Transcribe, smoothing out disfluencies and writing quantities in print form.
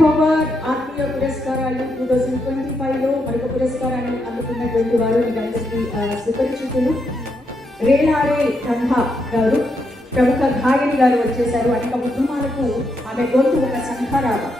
Power ఆత్మీయ పురస్కారాలు 2025లో మరొక పురస్కారాన్ని అందుకున్నటువంటి వారు మీకందరికీ సుపరిచితులు. రేలారే కంధా గారు, ప్రముఖ గాయని గారు వచ్చేశారు. అనేక కుటుంబాలకు ఆమె గొంతు ఒక సంఖారావం.